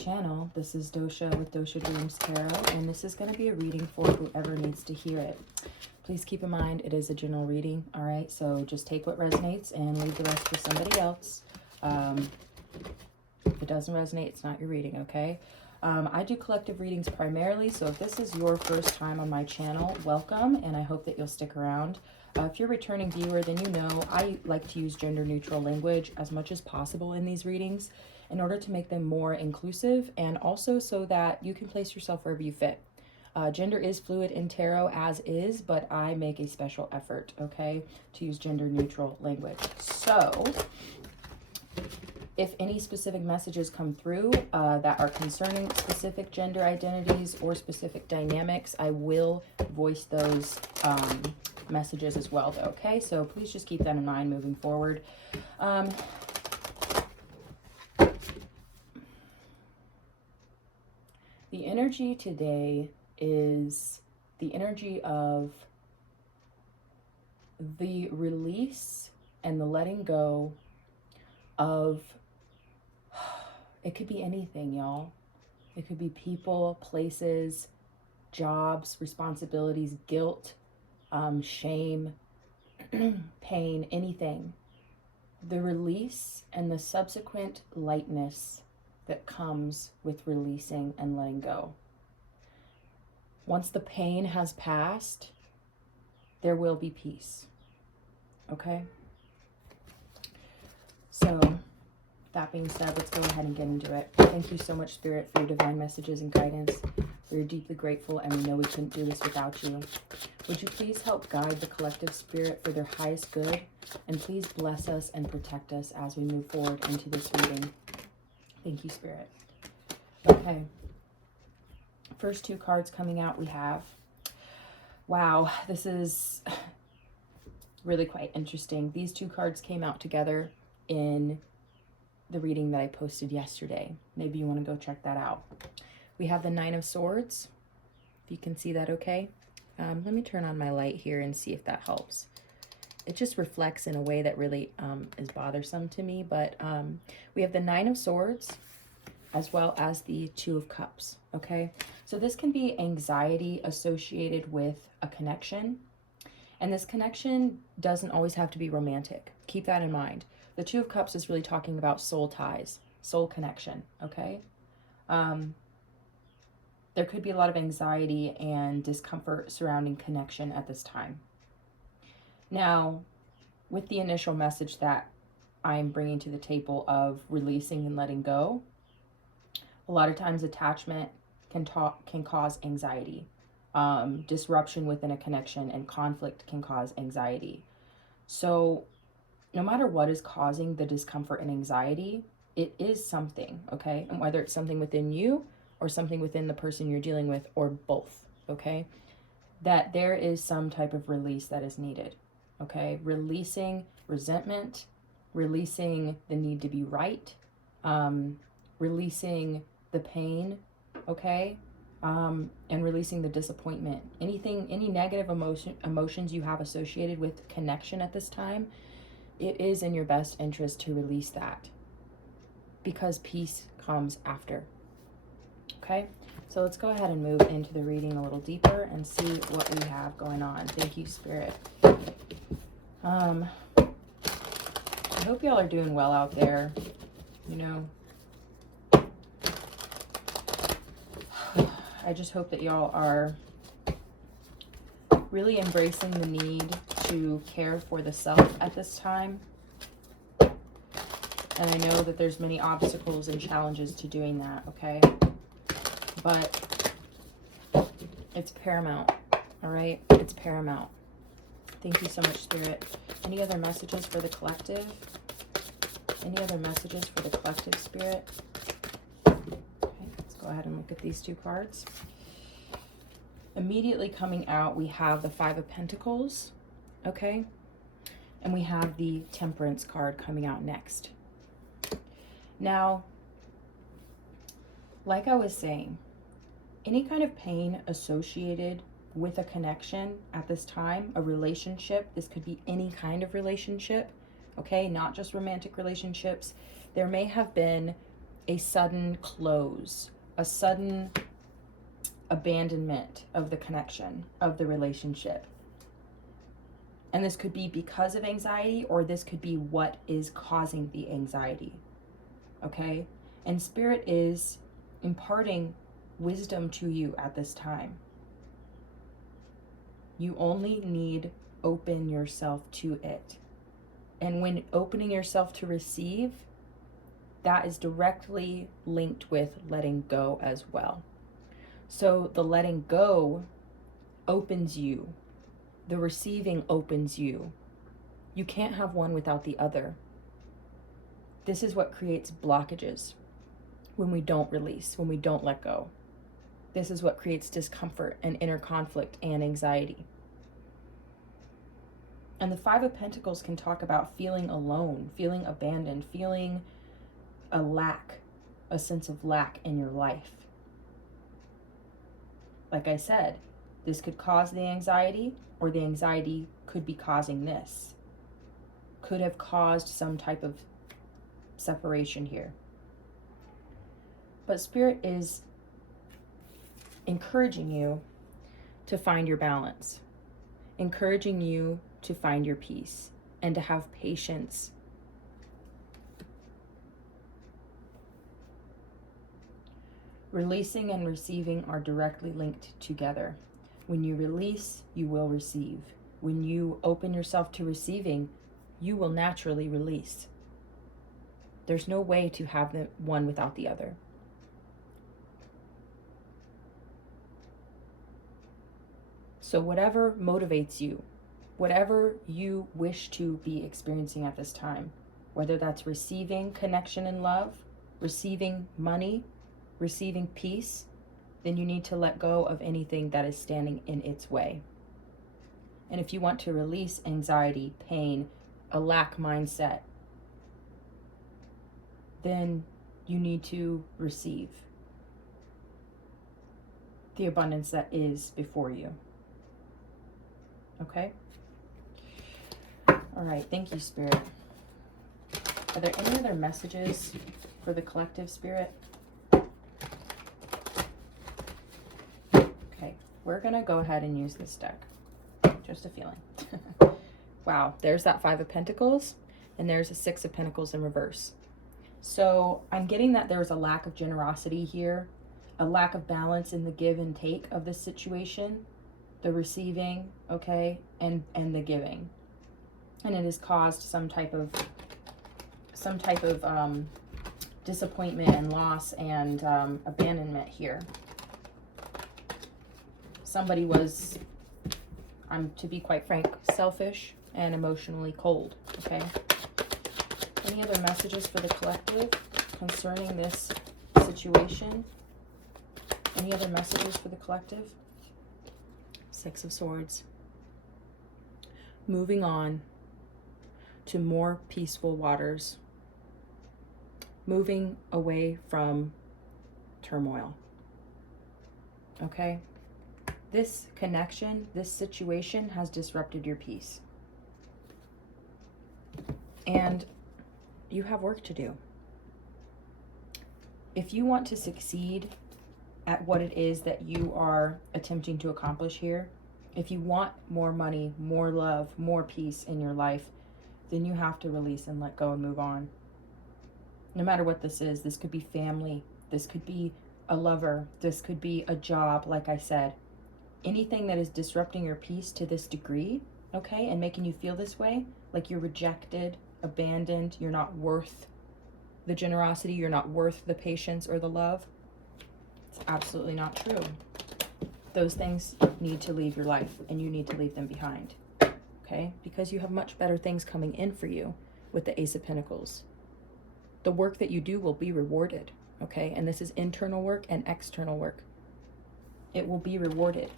channel. This is Dosha with Dosha Dreams Tarot, and this is going to be a reading for whoever needs to hear it. Please keep in mind it is a general reading, all right? So just take what resonates and leave the rest for somebody else. If it doesn't resonate, it's not your reading, okay? I do collective readings primarily, so if this is your first time on my channel, welcome, and I hope that you'll stick around. If you're a returning viewer, then you know I like to use gender-neutral language as much as possible in these readings in order to make them more inclusive, and also so that you can place yourself wherever you fit. Gender is fluid in tarot as is, but I make a special effort, okay, to use gender-neutral language. So if any specific messages come through that are concerning specific gender identities or specific dynamics, I will voice those messages as well, though, okay? So please just keep that in mind moving forward. The energy today is the energy of the release and the letting go of, it could be anything, y'all. It could be people, places, jobs, responsibilities, guilt, shame, pain, anything. The release and the subsequent lightness that comes with releasing and letting go. Once the pain has passed, there will be peace. Okay? So, that being said, let's go ahead and get into it. Thank you so much, Spirit, for your divine messages and guidance. We're deeply grateful, and we know we couldn't do this without you. Would you please help guide the collective spirit for their highest good? And please bless us and protect us as we move forward into this reading. Thank you, Spirit. Okay. First two cards coming out we have. Wow, this is really quite interesting. These two cards came out together in the reading that I posted yesterday. Maybe you want to go check that out. We have the Nine of Swords. If you can see that okay. Let me turn on my light here and see if that helps. It just reflects in a way that really is bothersome to me. But we have the Nine of Swords as well as the Two of Cups, okay? So this can be anxiety associated with a connection. And this connection doesn't always have to be romantic. Keep that in mind. The Two of Cups is really talking about soul ties, soul connection, okay? There could be a lot of anxiety and discomfort surrounding connection at this time. Now, with the initial message that I'm bringing to the table of releasing and letting go, a lot of times attachment can cause anxiety. Disruption within a connection and conflict can cause anxiety. So no matter what is causing the discomfort and anxiety, it is something, okay? And whether it's something within you or something within the person you're dealing with, or both, okay? That there is some type of release that is needed, okay? Releasing resentment, releasing the need to be right, releasing the pain, okay? And releasing the disappointment. Any negative emotions you have associated with connection at this time, it is in your best interest to release that, because peace comes after. Okay, so let's go ahead and move into the reading a little deeper and see what we have going on. Thank you, Spirit. I hope y'all are doing well out there. You know, I just hope that y'all are really embracing the need to care for the self at this time. And I know that there's many obstacles and challenges to doing that, okay? But it's paramount, all right? It's paramount. Thank you so much, Spirit. Any other messages for the collective? Any other messages for the collective, Spirit? Okay, let's go ahead and look at these two cards. Immediately coming out, we have the Five of Pentacles, okay? And we have the Temperance card coming out next. Now, like I was saying, any kind of pain associated with a connection at this time, a relationship, this could be any kind of relationship, okay? Not just romantic relationships. There may have been a sudden close, a sudden abandonment of the connection, of the relationship. And this could be because of anxiety, or this could be what is causing the anxiety. Okay? And Spirit is imparting wisdom to you at this time. You only need open yourself to it. And when opening yourself to receive, that is directly linked with letting go as well. So the letting go opens you. The receiving opens you. You can't have one without the other. This is what creates blockages when we don't release, when we don't let go. This is what creates discomfort and inner conflict and anxiety. And the Five of Pentacles can talk about feeling alone, feeling abandoned, feeling a lack, a sense of lack in your life. Like I said, this could cause the anxiety, or the anxiety could be causing this. Could have caused some type of separation here. But Spirit is encouraging you to find your balance, encouraging you to find your peace and to have patience. Releasing and receiving are directly linked together. When you release, you will receive. When you open yourself to receiving, you will naturally release. There's no way to have the one without the other. So whatever motivates you, whatever you wish to be experiencing at this time, whether that's receiving connection and love, receiving money, receiving peace, then you need to let go of anything that is standing in its way. And if you want to release anxiety, pain, a lack mindset, then you need to receive the abundance that is before you. Okay? All right, thank you, Spirit. Are there any other messages for the collective, Spirit? Okay, we're gonna go ahead and use this deck. Just a feeling. Wow, there's that Five of Pentacles, and there's a Six of Pentacles in reverse. So I'm getting that there's a lack of generosity here, a lack of balance in the give and take of this situation, the receiving, okay, and the giving. And it has caused some type of disappointment and loss and abandonment here. Somebody was, to be quite frank, selfish and emotionally cold, okay? Any other messages for the collective concerning this situation? Any other messages for the collective? Six of Swords. Moving on to more peaceful waters. Moving away from turmoil. Okay? This connection, this situation has disrupted your peace. And you have work to do. If you want to succeed at what it is that you are attempting to accomplish here, if you want more money, more love, more peace in your life, then you have to release and let go and move on. No matter what this is, this could be family, this could be a lover, this could be a job, like I said. Anything that is disrupting your peace to this degree, okay, and making you feel this way, like you're rejected, abandoned, you're not worth the generosity, you're not worth the patience or the love, it's absolutely not true. Those things need to leave your life, and you need to leave them behind, okay? Because you have much better things coming in for you with the Ace of Pentacles. The work that you do will be rewarded, okay? And this is internal work and external work. It will be rewarded,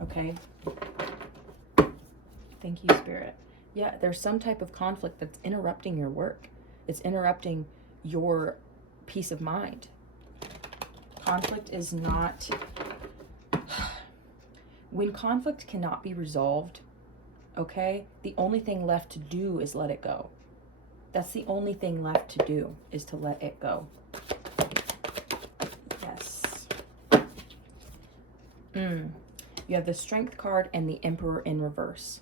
okay? Thank you, Spirit. Yeah, there's some type of conflict that's interrupting your work. It's interrupting your peace of mind. Conflict is not... When conflict cannot be resolved, okay, the only thing left to do is let it go. That's the only thing left to do, is to let it go. Yes. You have the Strength card and the Emperor in reverse.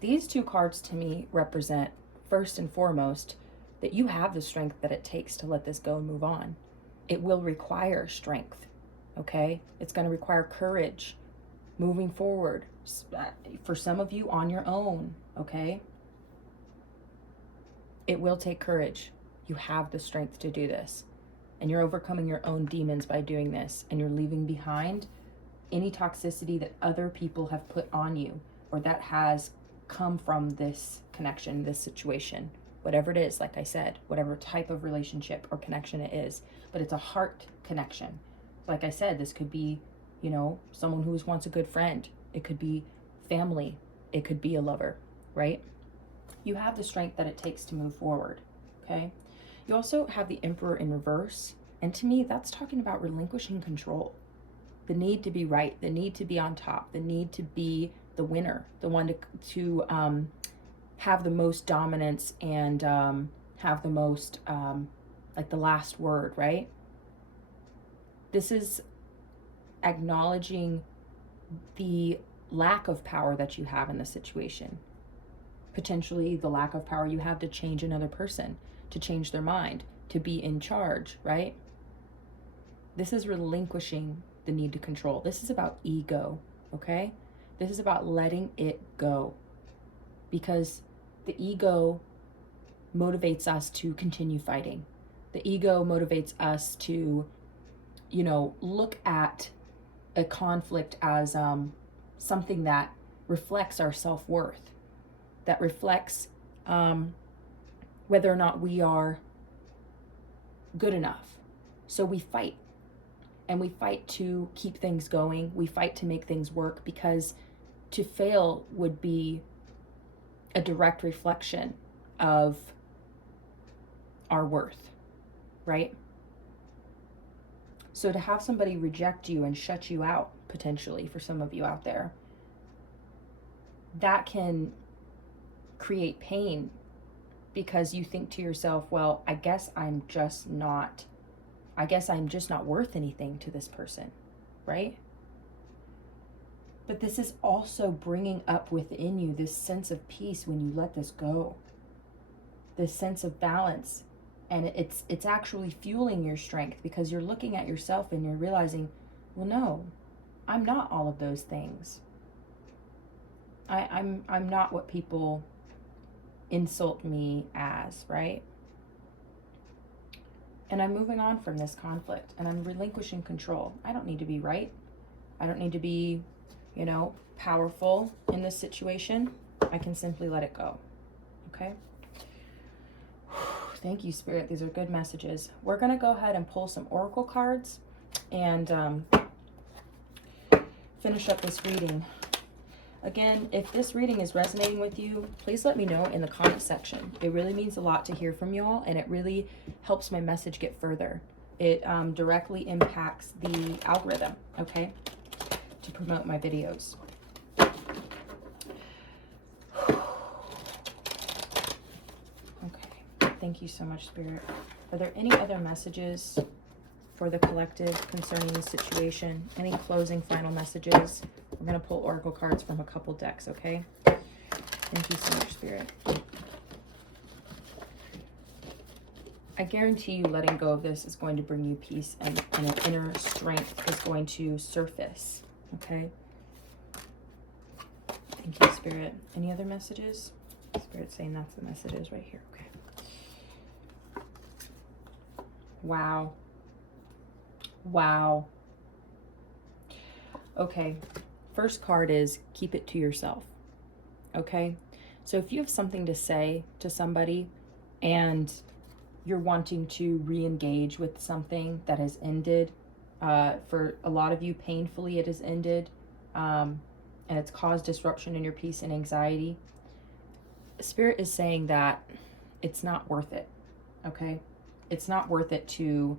These two cards to me represent, first and foremost, that you have the strength that it takes to let this go and move on. It will require strength, okay? It's going to require courage moving forward. For some of you, on your own, okay? It will take courage. You have the strength to do this. And you're overcoming your own demons by doing this. And you're leaving behind any toxicity that other people have put on you, or that has come from this connection, this situation. Whatever it is, like I said, whatever type of relationship or connection it is. But it's a heart connection. Like I said, this could be, you know, someone who was once a good friend. It could be family. It could be a lover, right? You have the strength that it takes to move forward, okay? You also have the Emperor in reverse. And to me, that's talking about relinquishing control. The need to be right, the need to be on top, the need to be the winner, the one to have the most dominance and have the most, like the last word, right? This is acknowledging the lack of power that you have in the situation. Potentially the lack of power you have to change another person, to change their mind, to be in charge, right? This is relinquishing the need to control. This is about ego, okay? This is about letting it go, because the ego motivates us to continue fighting. The ego motivates us to, you know, look at a conflict as something that reflects our self-worth, that reflects whether or not we are good enough. So we fight. And we fight to keep things going. We fight to make things work, because to fail would be a direct reflection of our worth, right? So to have somebody reject you and shut you out, potentially, for some of you out there, that can create pain, because you think to yourself, well, I guess I'm just not worth anything to this person, right? But this is also bringing up within you this sense of peace when you let this go, this sense of balance. And it's actually fueling your strength, because you're looking at yourself and you're realizing, well, no, I'm not all of those things. I'm not what people insult me as, right? And I'm moving on from this conflict, and I'm relinquishing control. I don't need to be right. I don't need to be, you know, powerful in this situation. I can simply let it go, okay? Thank you, Spirit. These are good messages. We're going to go ahead and pull some oracle cards and finish up this reading. Again, if this reading is resonating with you, please let me know in the comment section. It really means a lot to hear from you all, and it really helps my message get further. It directly impacts the algorithm, okay, to promote my videos. Thank you so much, Spirit. Are there any other messages for the collective concerning the situation? Any closing final messages? We're going to pull oracle cards from a couple decks, okay? Thank you so much, Spirit. I guarantee you letting go of this is going to bring you peace, and an inner strength is going to surface, okay? Thank you, Spirit. Any other messages? Spirit's saying that's the messages right here, okay? Wow. Wow. Okay. First card is keep it to yourself. Okay? So if you have something to say to somebody and you're wanting to re-engage with something that has ended, for a lot of you, painfully it has ended, and it's caused disruption in your peace and anxiety, Spirit is saying that it's not worth it. Okay? It's not worth it to,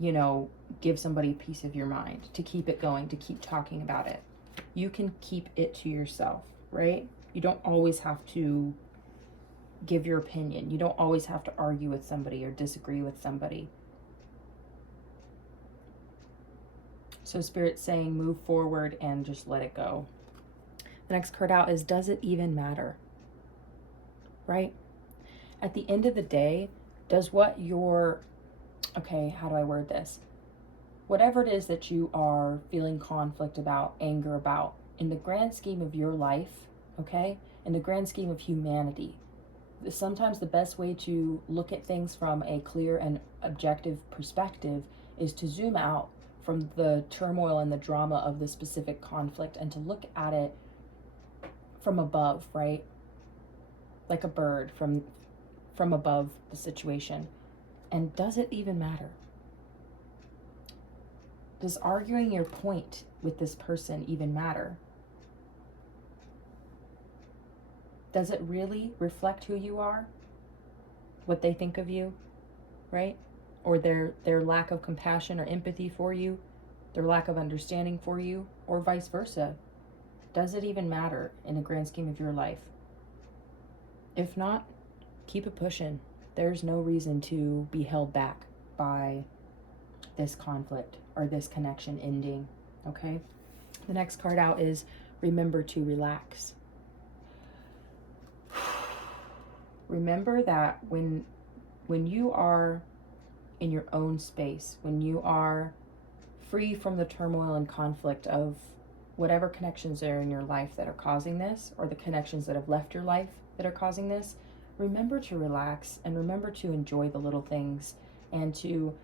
you know, give somebody a piece of your mind, to keep it going, to keep talking about it. You can keep it to yourself, right? You don't always have to give your opinion. You don't always have to argue with somebody or disagree with somebody. So Spirit's saying move forward and just let it go. The next card out is, does it even matter? Right? At the end of the day, does what your, okay, how do I word this? Whatever it is that you are feeling conflict about, anger about, in the grand scheme of your life, okay, in the grand scheme of humanity, sometimes the best way to look at things from a clear and objective perspective is to zoom out from the turmoil and the drama of the specific conflict and to look at it from above, right? Like a bird from above the situation. And does it even matter? Does arguing your point with this person even matter? Does it really reflect who you are? What they think of you, right? Or their lack of compassion or empathy for you, their lack of understanding for you, or vice versa? Does it even matter in the grand scheme of your life? If not, keep it pushing. There's no reason to be held back by this conflict or this connection ending, okay? The next card out is remember to relax. Remember that when you are in your own space, when you are free from the turmoil and conflict of whatever connections are in your life that are causing this, or the connections that have left your life that are causing this, remember to relax and remember to enjoy the little things and to,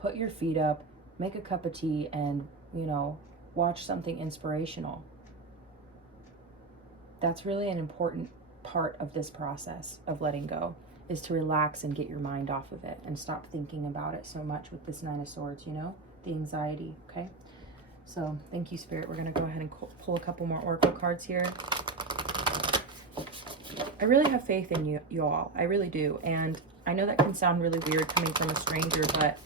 put your feet up, make a cup of tea, and, watch something inspirational. That's really an important part of this process of letting go, is to relax and get your mind off of it and stop thinking about it so much with this Nine of Swords, the anxiety, okay? So thank you, Spirit. We're going to go ahead and pull a couple more oracle cards here. I really have faith in you all. I really do. And I know that can sound really weird coming from a stranger, but,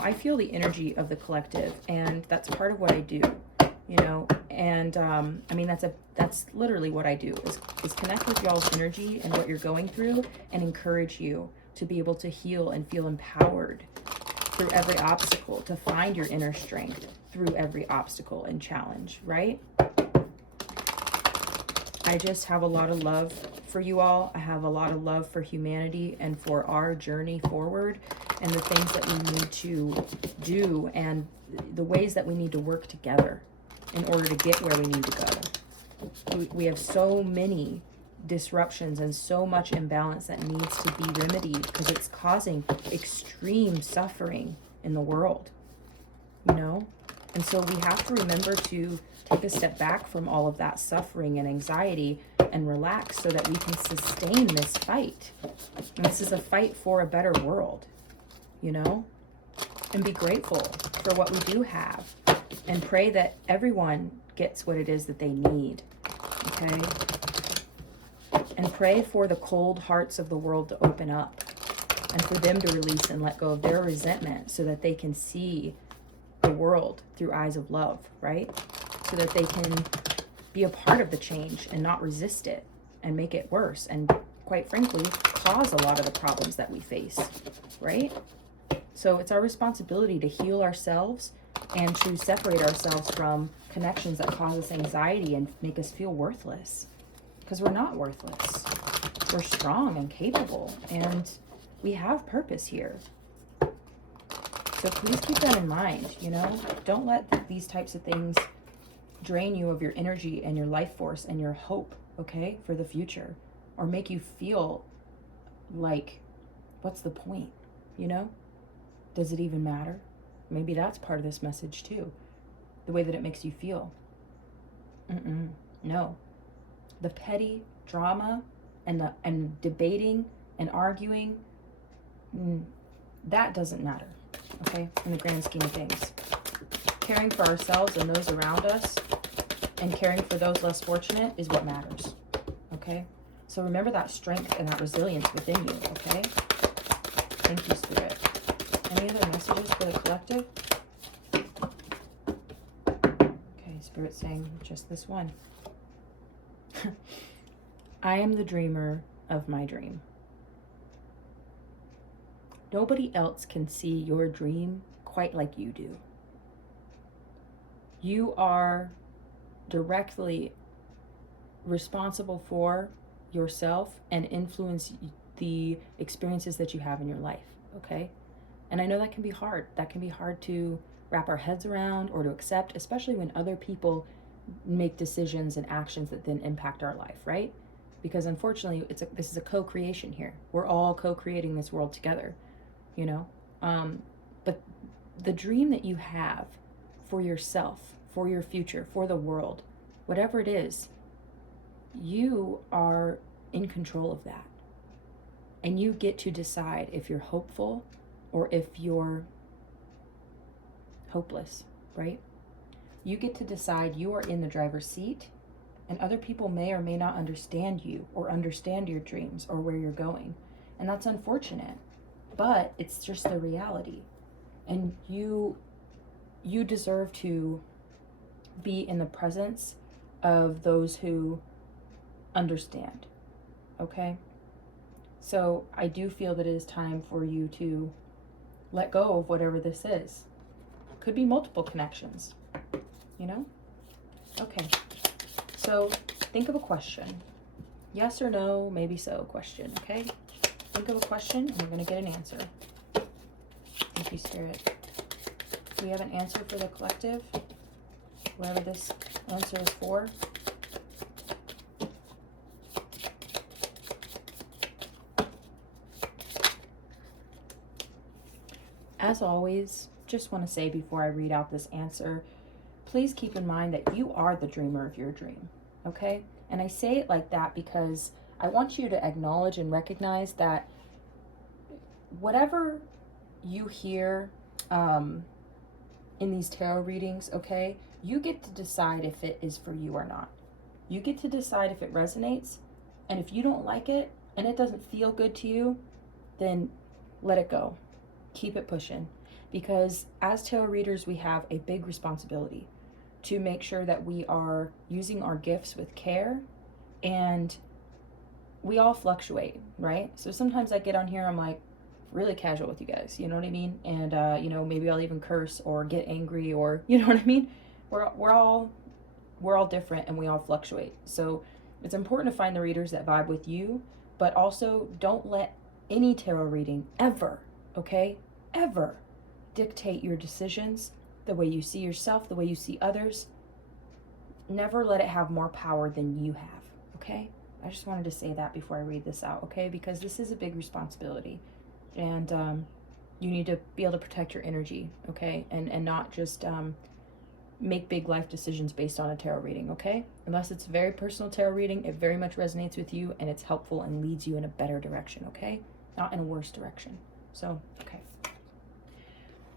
I feel the energy of the collective, and that's part of what I do, and that's literally what I do is connect with y'all's energy and what you're going through and encourage you to be able to heal and feel empowered through every obstacle, to find your inner strength through every obstacle and challenge, right? I just have a lot of love for you all. I have a lot of love for humanity and for our journey forward and the things that we need to do and the ways that we need to work together in order to get where we need to go. We have so many disruptions and so much imbalance that needs to be remedied because it's causing extreme suffering in the world, And so we have to remember to take a step back from all of that suffering and anxiety and relax so that we can sustain this fight. And this is a fight for a better world, and be grateful for what we do have and pray that everyone gets what it is that they need, okay? And pray for the cold hearts of the world to open up and for them to release and let go of their resentment so that they can see the world through eyes of love, right? So that they can be a part of the change and not resist it and make it worse and, quite frankly, cause a lot of the problems that we face, right? So it's our responsibility to heal ourselves and to separate ourselves from connections that cause us anxiety and make us feel worthless, because we're not worthless. We're strong and capable, and we have purpose here. So please keep that in mind, Don't let these types of things drain you of your energy and your life force and your hope, okay, for the future, or make you feel like, what's the point, Does it even matter? Maybe that's part of this message too, the way that it makes you feel. No. The petty drama and debating and arguing, that doesn't matter, okay, in the grand scheme of things. Caring for ourselves and those around us and caring for those less fortunate is what matters, okay? So remember that strength and that resilience within you, okay? Thank you, Spirit. Any other messages for the collective? Okay, Spirit's saying just this one. I am the dreamer of my dream. Nobody else can see your dream quite like you do. You are directly responsible for yourself and influence the experiences that you have in your life, okay? And I know that can be hard. That can be hard to wrap our heads around or to accept, especially when other people make decisions and actions that then impact our life, right? Because unfortunately, this is a co-creation here. We're all co-creating this world together, you know? But the dream that you have for yourself, for your future, for the world, whatever it is, you are in control of that. And you get to decide if you're hopeful or if you're hopeless, right? You get to decide. You are in the driver's seat, and other people may or may not understand you or understand your dreams or where you're going. And that's unfortunate, but it's just the reality. And you deserve to be in the presence of those who understand, okay? So I do feel that it is time for you to let go of whatever this is. Could be multiple connections, you know? Okay, so think of a question. Yes or no, maybe so question, okay? Think of a question and we're gonna get an answer. Thank you, Spirit. Do we have an answer for the collective? Whatever this answer is for. As always, just want to say before I read out this answer, please keep in mind that you are the dreamer of your dream, okay? And I say it like that because I want you to acknowledge and recognize that whatever you hear in these tarot readings, okay, you get to decide if it is for you or not. You get to decide if it resonates, and if you don't like it and it doesn't feel good to you, then let it go. Keep it pushing, because as tarot readers, we have a big responsibility to make sure that we are using our gifts with care, and we all fluctuate, right? So sometimes I get on here, I'm like really casual with you guys, you know what I mean? And you know, maybe I'll even curse or get angry, or you know what I mean? We're all different, and we all fluctuate. So it's important to find the readers that vibe with you, but also don't let any tarot reading ever, okay, ever dictate your decisions, the way you see yourself, the way you see others. Never let it have more power than you have, okay? I just wanted to say that before I read this out, okay? Because this is a big responsibility, and you need to be able to protect your energy, okay? And not just make big life decisions based on a tarot reading, okay? Unless it's a very personal tarot reading, it very much resonates with you, and it's helpful and leads you in a better direction, okay? Not in a worse direction. So, okay.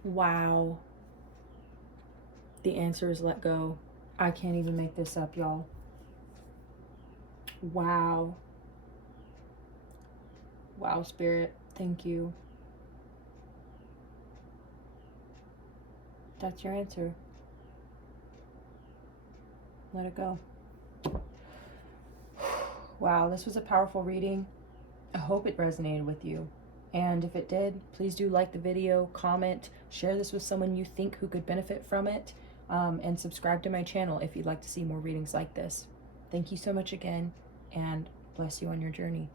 Wow. The answer is let go. I can't even make this up, y'all. Wow. Wow, Spirit. Thank you. That's your answer. Let it go. Wow, this was a powerful reading. I hope it resonated with you. And if it did, please do like the video, comment, share this with someone you think who could benefit from it, and subscribe to my channel if you'd like to see more readings like this. Thank you so much again, and bless you on your journey.